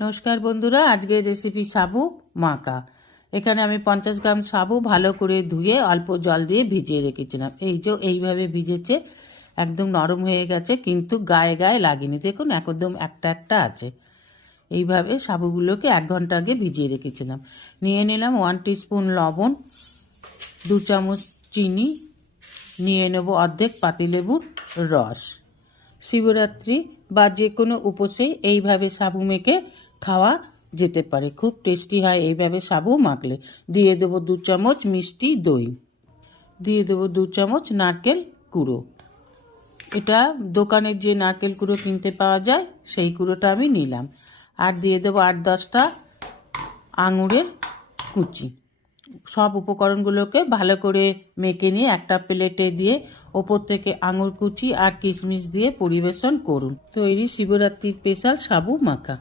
নমস্কার বন্ধুরা, আজকের রেসিপি সাবু মাখা। এখানে আমি 50 গ্রাম সাবু ভালো করে ধুয়ে অল্প জল দিয়ে ভিজিয়ে রেখেছিলাম। এইভাবে ভিজেছে, একদম নরম হয়ে গেছে, কিন্তু গায়ে গায়ে লাগেনি। দেখুন একদম একটা একটা আছে। এইভাবে সাবুগুলোকে 1 ঘন্টা আগে ভিজিয়ে রেখেছিলাম। নিয়ে নিলাম 1 টিস্পুন লবণ, 2 চামচ চিনি, নিয়ে নেব অর্ধেক পাতিলেবুর রস। শিবরাত্রি বা যে কোনো উপসেই এইভাবে সাবু মেখে খাওয়া যেতে পারে, খুব টেস্টি হয় এইভাবে সাবু মাখলে। দিয়ে দেবো 2 চামচ মিষ্টি দই, দিয়ে দেবো 2 চামচ নারকেল কুড়ো। এটা দোকানের যে নারকেল কুড়ো কিনতে পাওয়া যায় সেই কুড়োটা আমি নিলাম। আর দিয়ে দেবো 8-10টা আঙুরের কুচি। সব উপকরণগুলোকে ভালো করে মেখে নিয়ে একটা প্লেটে দিয়ে ওপর থেকে আঙুর কুচি আর কিশমিশ দিয়ে পরিবেশন করুন। তৈরি শিবরাত্রির স্পেশাল সাবু মাখা।